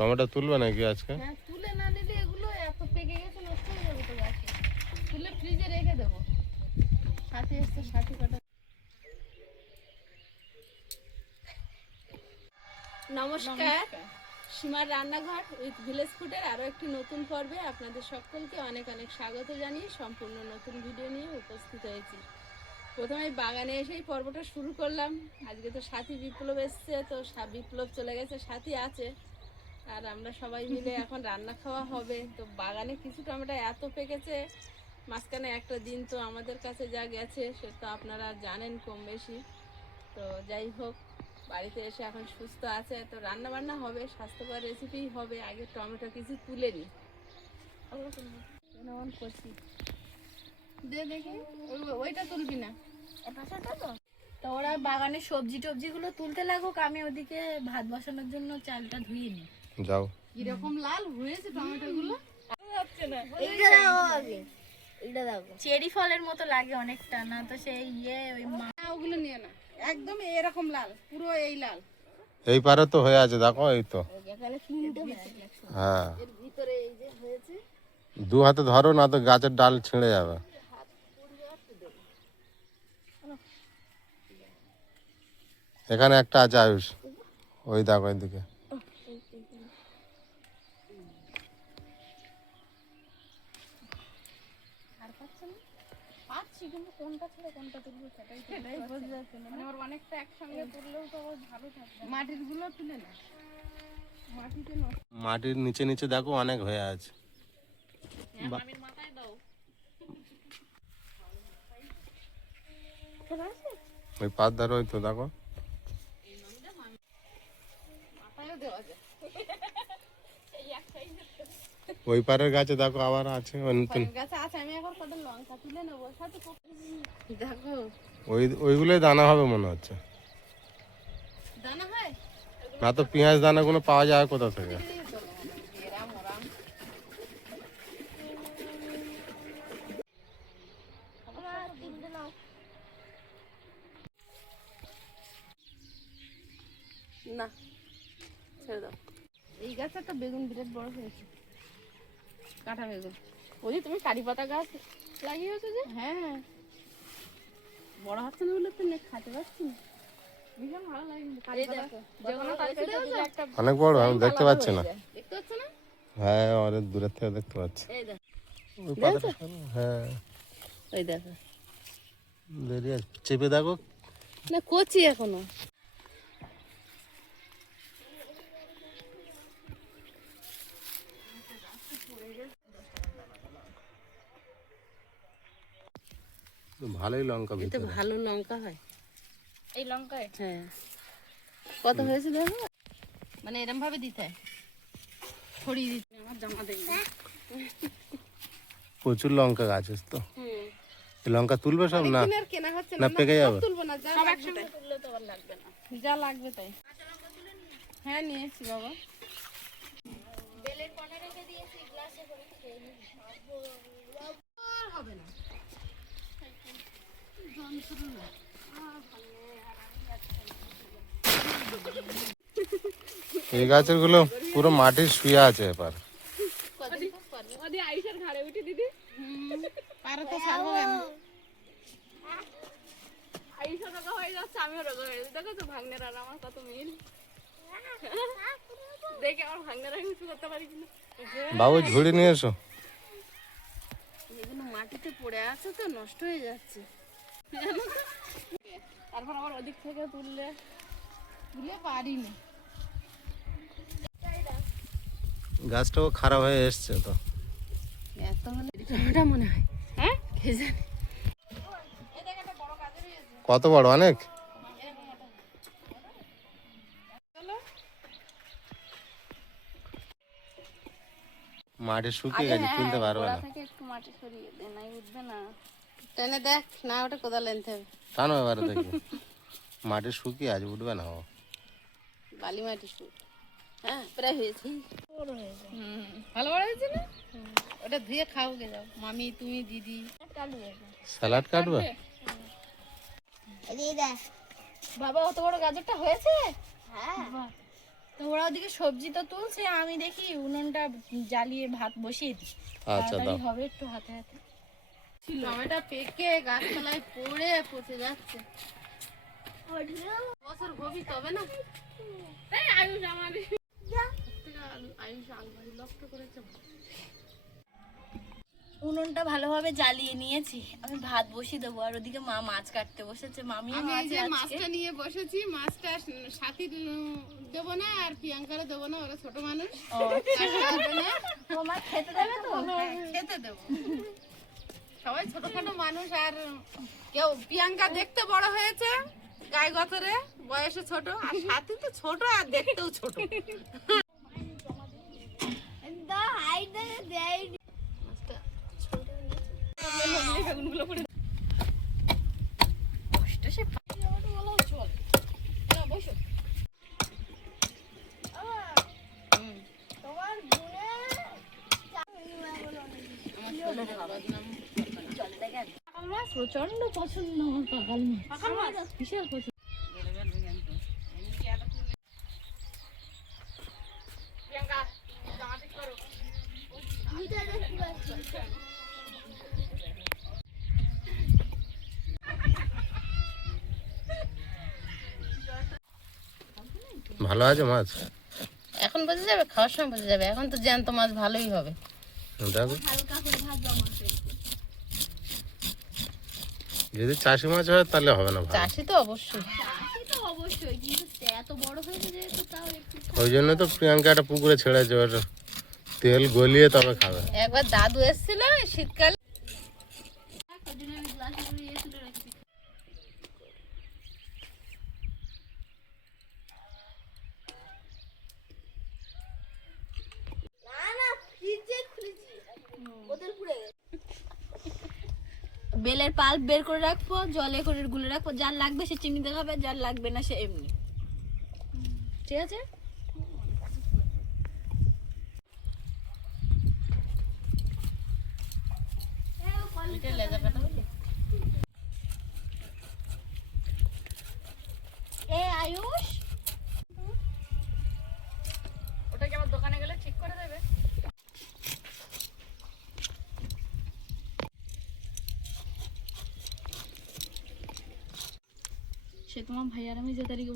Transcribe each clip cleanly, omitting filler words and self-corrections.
Tomato তুলবে নাকি আজকে? হ্যাঁ, তুলে না নিলে এগুলো এত পেকে গেছে, নষ্ট হয়ে যাবে তো গাছে। তুলে ফ্রিজে রেখে দেবো। সাথে এসছে সাথে কাটা। নমস্কার, সীমার রান্নাঘর উইথ ভিলেজ ফুডের আরও একটি নতুন পর্বে আপনাদের সকলকে অনেক অনেক স্বাগত জানিয়ে সম্পূর্ণ নতুন ভিডিও নিয়ে উপস্থিত হয়েছি। প্রথমে বাগানে এসেই পর্বটা শুরু করলাম। আজকে তো সাথী বিপ্লব এসছে, তো বিপ্লব চলে গেছে, সাথী আছে, আর আমরা সবাই মিলে এখন রান্না খাওয়া হবে। তো বাগানে কিছু টমেটো এত পেকেছে, মাঝখানে একটা দিন তো আমাদের কাছে যা গেছে সে তো আপনারা জানেন কম বেশি। তো যাই হোক, বাড়িতে এসে এখন সুস্থ আছে, তো রান্না বান্না হবে, স্বাস্থ্যকর রেসিপি হবে। আগে টমেটো কিছু তুলে নিই, করছি দে দেখি। ওইটা তুলবি না, তো ওরা বাগানে সবজি টবজিগুলো তুলতে লাগুক, আমি ওদিকে ভাত বসানোর জন্য চালটা ধুয়ে নিই। যাও। কিরকম লাল হয়েছে টমেটো গুলো, চেরি ফলের মতো লাগে অনেকটা, না তো সেই ওই ওগুলো নিয়ে না, একদম এরকম লাল, পুরো এই লাল। এই পারে তো হয়ে আছে, দেখো এই তো। হ্যাঁ, এর ভিতরে এই যে হয়েছে। দু হাতে ধরো, না তো গাছের ডাল ছিঁড়ে যাবে। এখানে একটা আছে আয়ুষ, ওই দেখো এদিকে। কিন্তু কোনটা ছেড়ে কোনটা তুলবো সেটাই বোঝা যাচ্ছে না। মানে ওর অনেকটা একসঙ্গে তুললেও তো ভালো থাকবে। মাটির গুলো তুলে না, মাটিতে নষ্ট। মাটির নিচে নিচে দেখো অনেক হয়ে আছে। মাথায় দাও, ওই পাত ধরো, ওই তো দেখো। মাথায়ও দেওয়া যায়। ওই পারের গাছে দেখো আবার আছে নতুন গাছে আছে। আমি এখন কত লঙ্কা তুলে নেবো সাথে। দেখো ওইগুলোই দানা হবে মনে হচ্ছে। দানা হয় না তো পেঁয়াজ দানাগুলো পাওয়া যায় কোথা থেকে? না, ছেড়ে দাও। এই গাছে একটা বেগুন বিরাট বড় হয়েছে, কাঁটা বেগুন। ওই তুমি কারি পাতা গাছ লাগিয়েছো যে? হ্যাঁ, বড় হচ্ছে না বলে তো খাতে পারছি না। ভীষণ ভালো লাগে অনেক বড়, আমি দেখতে পাচ্ছি না। দেখতে পাচ্ছ না? হ্যাঁ, অনেক দূরের থেকে দেখতে পাচ্ছি। ওই পাতাটা, হ্যাঁ ওই দেখো, দেরি আছে, চেপে দেখো। না কচি এখনো। ভালোই লঙ্কা, এতে ভালো লঙ্কা হয় এই লঙ্কায়। হ্যাঁ, কত হয়েছে দেখো। মানে এরকম ভাবে দিতে হয়, ছড়িয়ে দিতে। আমার জামা দেখবে, প্রচুর লঙ্কা গাছ আছে তো। লঙ্কা তুলবে সব? না কেনা হচ্ছে না, পেকে যাবে। তুলবো না, যা একসঙ্গে তুললে তো আর লাগবে না, যা লাগবে তাই। হ্যাঁ, নিয়েছি বাবা। বেলের পানা রেখে দিয়েছি গ্লাসে করে, খেয়ে নিই। হবে না, এই গাছের গুলো পুরো মাটির শুয়ে আছে এবার। আইসার ঘাড়ে উঠে দিদি পারে তো ছাড়বো কেন? আইসা রোগা হয়ে যাচ্ছে, আমিও রোগা হয়ে যাচ্ছি। দেখো তো ভাগ্নের আর আমার কত মিল। দেখে আমার ভাগ্নের আমি কিছু করতে পারি কিনা। বাবু ঝুড়ি নিয়ে এসো। এগুলো মাটিতে পড়ে আছে তো নষ্ট হয়ে যাচ্ছে। তারপর আবার ওদিক থেকে তুলে পারি না। গাছটাও খারাপ হয়ে এসছে তো। এত হলে টমেটো মনে হয়। হ্যাঁ, কে জানে। কত বড়, অনেক। মাটি শুকিয়ে গেছে, তুলতে পারবে না। একটু মাটি সরিয়ে দে, নাই উঠবে না। টেনে দেখ না, ওটা কোদাল আনতে হবে। টানো এবারে দেখি। মাটি শুকিয়ে আছে, উঠবে না ও। বালি মাটি শুক। হ্যাঁ, প্রায় হয়েছে। ভালো বড় হয়েছে না? ওটা ধুয়ে খাও গে, যাও মামি, তুমি, দিদি। স্যালাড কাটবে? বাবা, অত বড় গাজরটা হয়েছে? হ্যাঁ, তো ওরা ওদিকে সবজি তো তুলছে, আমি দেখি উনুনটা জ্বালিয়ে ভাত বসিয়ে দিই, আচ্ছা দাও। তাড়াতাড়ি হবে একটু হাতে হাতে। টমেটো পেকে গাছতলায় পড়ে পচে যাচ্ছে। বছর হবি তবে না। এই আয়ুষ আমার আয়ুষ আলমারি লক্ষ্য করেছে। উনুনটা ভালোভাবে জ্বালিয়ে নিয়েছি, আমি ভাত বসিয়ে দেবো। আর ওদিকে মা মাছ কাটতে বসেছে, মামিও আমি এই আছে যে আজকে। মাছটা নিয়ে বসেছি, মাছটা সাথীর দেবো না আর প্রিয়াঙ্কারও দেবো না, ওরা ছোট মানুষ। ও, খাবে না। তোমার খেতে দেবে তো? হ্যাঁ, খেতে দেবো। সবাই ছোটখাটো মানুষ, আর কেউ প্রিয়াঙ্কা দেখতে বড় হয়েছে গায়ে গতরে, বয়সে ছোট, আর সাথী তো ছোট আর দেখতেও ছোট। প্রচন্ড পছন্দ আমার পাকাল মাছ, বিশাল পছন্দ। ভালো আছে মাছ? এখন বোঝা যাবে, খাওয়ার সময় বোঝা যাবে। এখন তো জ্যান্ত মাছ ভালোই হবে। দেখো, হালকা করে ভাত জমা। যদি চাষি মাছ হয় তাহলে হবে না ভালো। চাষি তো অবশ্যই। চাষি তো অবশ্যই, কিন্তু এত বড় হয়েছে যেহেতু তাও একটু। ওই জন্য তো প্রিয়াঙ্কা একটা পুকুরে ছেড়েছে, ওর তেল গলিয়ে তবে খাবে। একবার দাদু এসেছিল শীতকালে। বেলের পাল্প বের করে রাখবো, জলে করে গুলে রাখবো, যার লাগবে সে চিনি দেখাবে, যার লাগবে না সে এমনি। ঠিক আছে। এ আয়ুষ, ওটা কি আমার দোকানে গেলে ঠিক করে দেবে? সে তোমার ভাইয়ার আমি যে তারিখে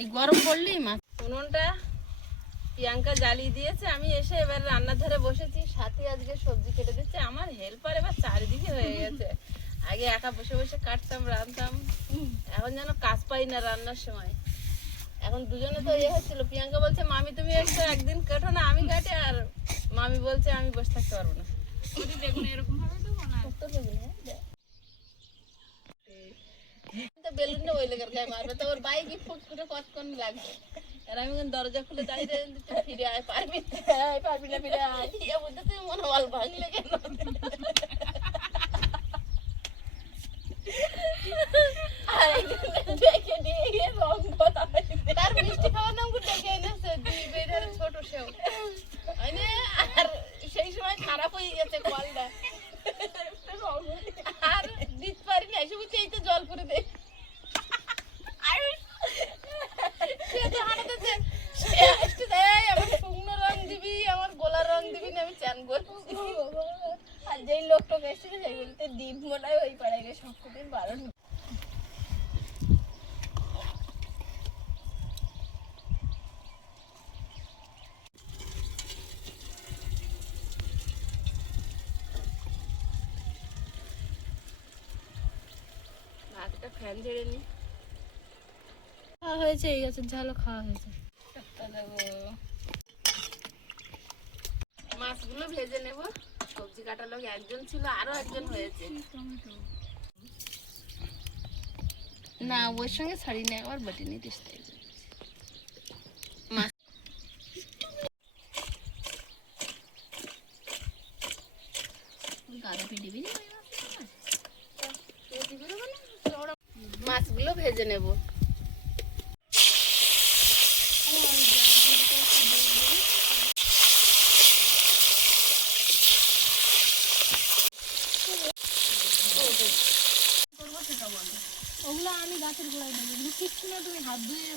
এই গরম পড়লেই মাছ। উনুনটা প্রিয়াঙ্কা জ্বালিয়ে দিয়েছে, আমি এসে এবার রান্নার ধারে বসেছি। সাথী আজকে সবজি কেটে দিচ্ছে, আমার হেল্পার এবার চারিদিকে হয়ে গেছে। আগে একা বসে বসে কাটতাম, রাঁধতাম, এখন যেন কাজ পাই না রান্নার সময়। এখন দুজনে তো হচ্ছিল। প্রিয়াঙ্কা বলছে মামি তুমি একটু একদিন কাটো না, আমি কাটে। আর মামি বলছে আমি বসে থাকতে পারবো না। এরকম ভাবে দেবো না। বেলুনটা ওই লেগে গায়ে মারবে, তো ওর বাইকে ফুটফুটে কতক্ষণ লাগবে। আর আমি দরজা খুলে দাঁড়িয়ে ফিরে আয়, পারবি পারবি না, ফিরে আয়। ইয়ে বলতে তুমি মনোবল ভাঙলে কেন? আর একদিন ডেকে নিয়ে গিয়ে রং করাবে। তার মিষ্টি খাওয়ার নাম করে ডেকে এনেছে, দুই বেড়ার ছোট সেও। আর সেই সময় খারাপ হয়ে গেছে কলটা, আর দিতে পারি না। এসে বুঝছে এই তো জল করে দে। আমার শুকনো রং দিবি, আমার গোলার রং দিবি না, আমি চান করছি। আর যেই লোকটা এসেছিল সেই বলতে দ্বীপ মনে হয় ওই পাড়ায় গিয়ে সব থেকে বারণ। ভাতটা ফ্যান ঝেড়ে নি। খাওয়া হয়েছে, এই গাছের ঝালও খাওয়া হয়েছে। মাছগুলো ভেজে নেব। সবজি কাটার লোক একজন ছিল, আরো একজন হয়েছে। না ওর সঙ্গে ছাড়ি না, আবার বাটি নিতে মাছ। মাছগুলো ভেজে নেব। ওগুলো আমি গাছের গোড়ায় দেবো, কিছু না, তুমি হাত ধুয়ে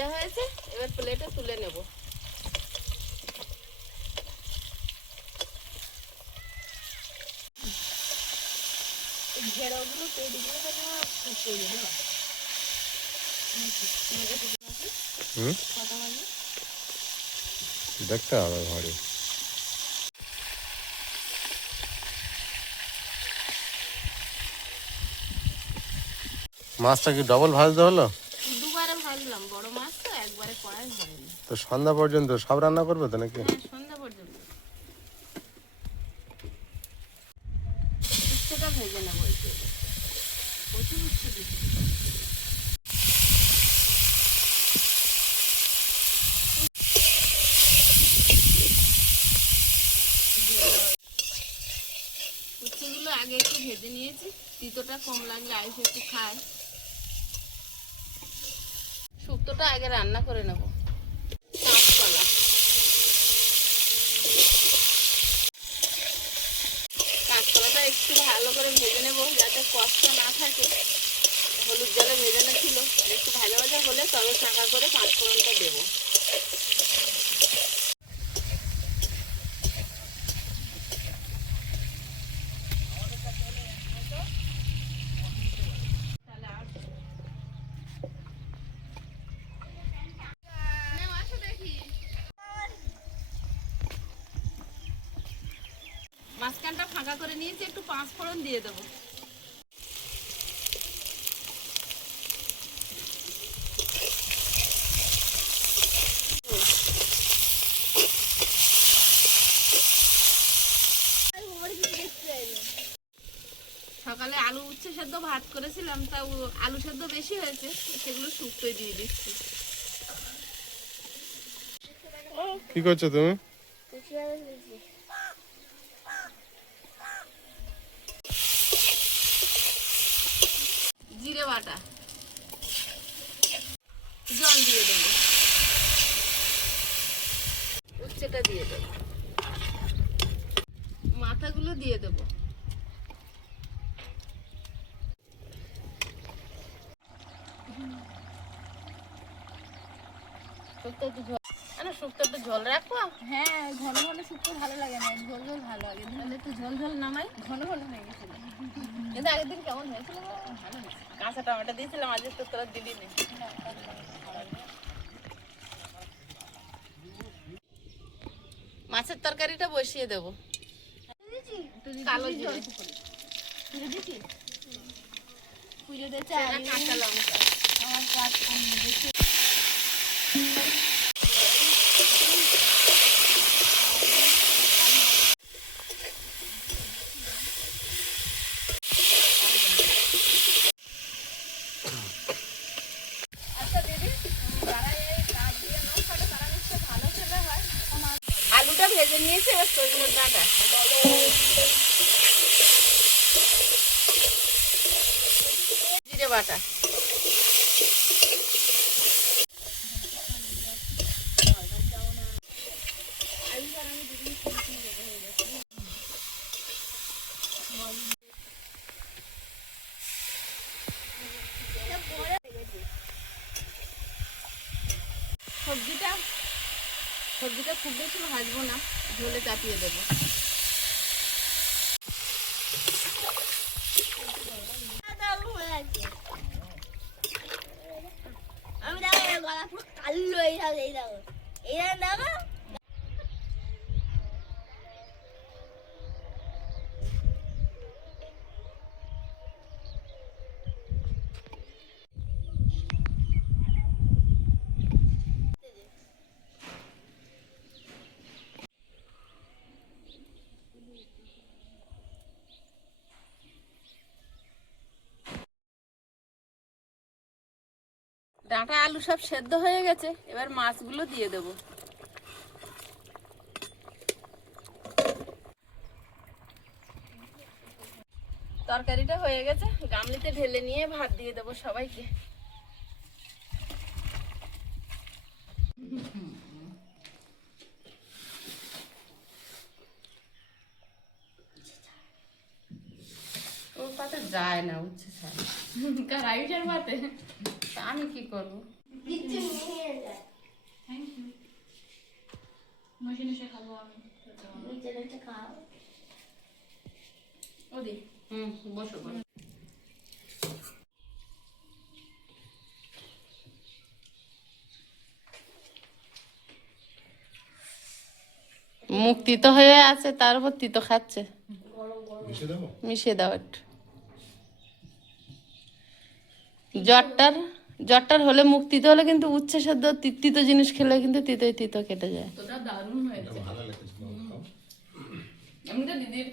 ভাজা হয়েছে, এবার প্লেটে তুলে নেব। ঘেরাগুলো তৈরি করে তৈরি হয়। হুম, দেখতে হবে ঘরে। মাছটা কি ডবল ভাজতে হলো? দুবারে ভাজলাম, বড় মাছ তো একবারে কড়াই হয়নি। তো সন্ধ্যা পর্যন্ত সব রান্না করবে তো নাকি? হ্যাঁ, সন্ধ্যা পর্যন্ত। উচ্ছেটা ভেজে নেবো। এই তেলে প্রচুর উচ্ছে দিচ্ছি। উচ্ছেগুলো আগে একটু ভেজে নিয়েছি, তিতোটা কম লাগলে আইস একটু খায়। শুক্তোটা আগে রান্না করে নেব। কাঁচকলা, কাঁচকলাটা একটু ভালো করে ভেজে নেব যাতে কষ্ট না থাকে। হলুদ জলে ভেজানো ছিল, আর একটু ভাজা ভাজা হলে তবে ফাঁকা করে পাঁচফোড়নটা দেবো। মাঝখানটা ফাঁকা করে নিয়েছি, একটু পাঁচফোড়ন দিয়ে দেবো। সকালে আলু উচ্ছে সেদ্ধ ভাত করেছিলাম, তাও আলু সেদ্ধ বেশি হয়েছে, সেগুলো শুক্তোয় দিয়ে দিচ্ছি। কি করছো তুমি? জিরে বাটা, জল দিয়ে দেবো, উচ্ছেটা দিয়ে দেবো, মাথাগুলো দিয়ে দেবো। শুক্তো একটু ঝোল, শুক্তো একটু ঝোল রাখবো। হ্যাঁ, ঘন ঘন শুক্তো ভালো লাগে না, ঝোল ঝোল ভালো লাগে। তাহলে একটু ঝোল ঝোল নামাই। ঘন ঘন হয়ে গেছিল। কিন্তু আগের দিন কেমন হয়েছিল বলো? ভালো হয়েছে। কাঁচা টমেটো দিয়েছিলাম, আজ তো তোরা দিবি না। মাছের তরকারিটা বসিয়ে দেবো। কালো জিরে, পুজো দিচ্ছি, পুজো দিচ্ছে। সেটা কাঁচা লঙ্কা, আমার কাজ কম দেখে আলুটা ভেজে নিয়েছি, এবার সজনের ডাঁটা, জিরে বাটা, সবজিটা খুব বেশি ভাজবো না, ঝোলে চাপিয়ে দেবো। আমি দেখো গলা পুরো কালো, এইসব এই দেখো, এইরকম দেখো। ডাঁটা আলু সব সেদ্ধ হয়ে গেছে, এবার মাছগুলো দিয়ে দেবো। তরকারিটা হয়ে গেছে, গামলিতে ঢেলে নিয়ে ভাত দিয়ে দেবো সবাইকে। ওর পাতে যায় না, উচ্ছে ছাড়া। রাইসের ভাতে তা আমি কি করবো? Thank you. নসে খাবো আমি। ওদি বসো বসো। মুখ তিতো হয়ে আছে, তার উপর তিতো খাচ্ছে। মিশিয়ে দাও একটু। জ্বরটার হলে মুখ তিতো হলে কিন্তু উচ্ছে সেদ্ধ তিতো জিনিস খেলে কিন্তু তিতোই তিতো কেটে যায়। তোটা দারুণ হয়েছে। ভালো লেগেছে। এমনিতে দিদির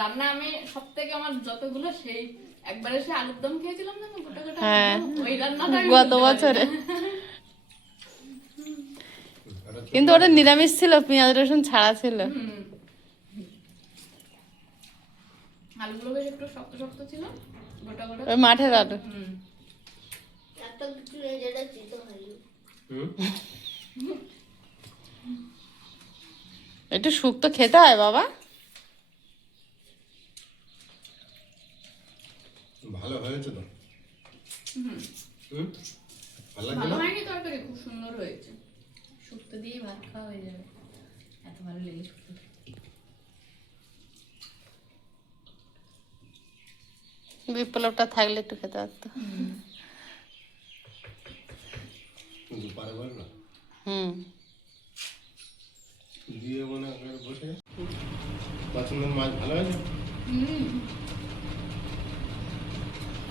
রান্না আমি সব থেকে আমার যতগুলো সেই একবারে সে আলুর দম খেয়েছিলাম না গোটা গোটা, হ্যাঁ। ওই রান্নাটা আমি গত ভুলতে পারি বছরে। না। কিন্তু ওটা নিরামিষ ছিল, পেঁয়াজ রসুন ছাড়া ছিল। আলুগুলো বেশ একটু শক্ত শক্ত ছিল, গোটা গোটা। ওই মাঠের আলু। একটু শুক্তো খেতে হয় বাবা। ভালো হয়েছে তো। ভালো লাগছে ভালো না? হয়নি তরকারি, খুব সুন্দর হয়েছে। শুক্তো দিয়ে ভাত খাওয়া হয়ে যাবে, এত ভালো লেগে শুক্তো। বিপ্লবটা থাকলে একটু খেতে পারতো। দুপারে বল না। হুম। দিয়ে মনে করে বসে পছন্দের মাছ ভালো হয়েছে।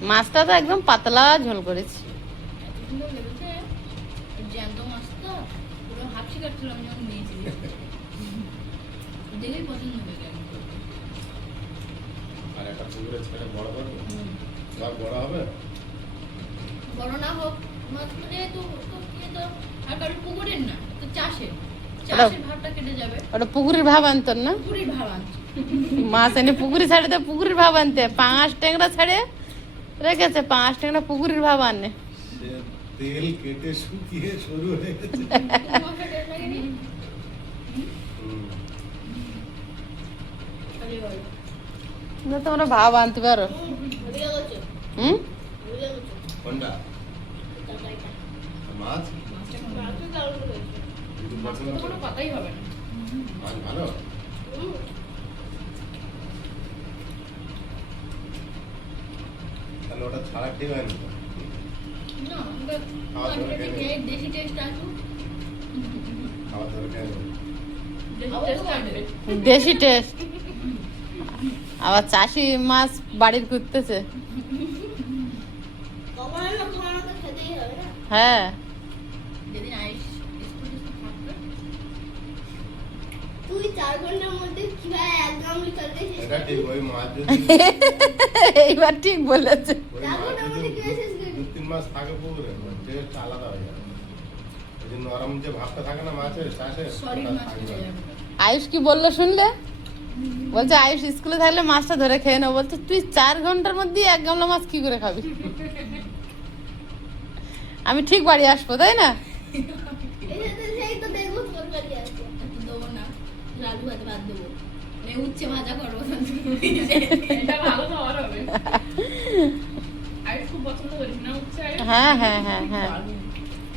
মাছটা তো একদম পাতলা ঝোল করেছি। এত সুন্দর লেগেছে, জ্যান্ত মাছটা পুরো হাফ শিকার ছিল আমি যখন নিয়েছি। দেখেই পছন্দ হয়ে গেল। আর একটা পুকুরে ছেড়ে বড় করবে, সব বড় হবে। বড় না হোক, মাছ মানে তো আর কারোর পুকুরের না, তো চাষের ভাবটা কেটে যাবে। ওটা পুকুরের ভাব আনতেন না, পুকুরের ভাব আনছে। মাছ এনে পুকুরে ছাড়ে তো পুকুরের ভাব আনতে, পাঁচ ট্যাংরা ছাড়ে রেখেছে, পাঁচ ট্যাংরা পুকুরের ভাব আনে। সে তেল কেটে শুকিয়ে শুরু হয়ে গেছে। না তোমরা ভাব আনতে পারো। হুম। কোনটা মাছ? মাছটা তো কোনো কথাই হবে না। মাছ ভালো। তাহলে ওটা ছাড়া খেয়ে হয়নি তো? না, দেশি টেস্ট আসুক, খাওয়া ধরে খেয়ে নেবো। দেশি টেস্ট আসবে। দেশি টেস্ট। আবার চাষি মাছ বাড়ির করতেছে। হ্যাঁ। যেদিন আইস স্কুল থাকবে, তুই 4 ঘন্টার মধ্যে কিভাবে এক গামলি তরকারি শেষ এটা ঠিক, ওই মাছ যদি এইবার ঠিক বলেছে। ওই মাছ যদি 2-3 মাস থাকে পুকুরে, ওর টেস্ট আলাদা হয়ে যাবে। ওই যে নরম যে ভাবটা থাকে না মাছের চাষে, সরি ওটা মাছ থাকবে হয়ে না। যাবে। আয়ুষ কি বললো শুনলে? বলছে আয়ুষ স্কুলে থাকলে মাছটা ধরে খেয়ে নেবো। বলছে তুই 4 ঘন্টার মধ্যে 1 গামলা মাছ কি করে খাবি? আমি ঠিক বাড়ি আসবো, তাই না? এসে সেই তো দেখবো তরকারি আছে। একটু দেবো না, আলু ভাতে ভাত দেবো, উচ্ছে ভাজা করবো। এটা ভালো খাবার হবে। আয়ুষ খুব পছন্দ করিস না উচ্ছে? হ্যাঁ হ্যাঁ হ্যাঁ হ্যাঁ।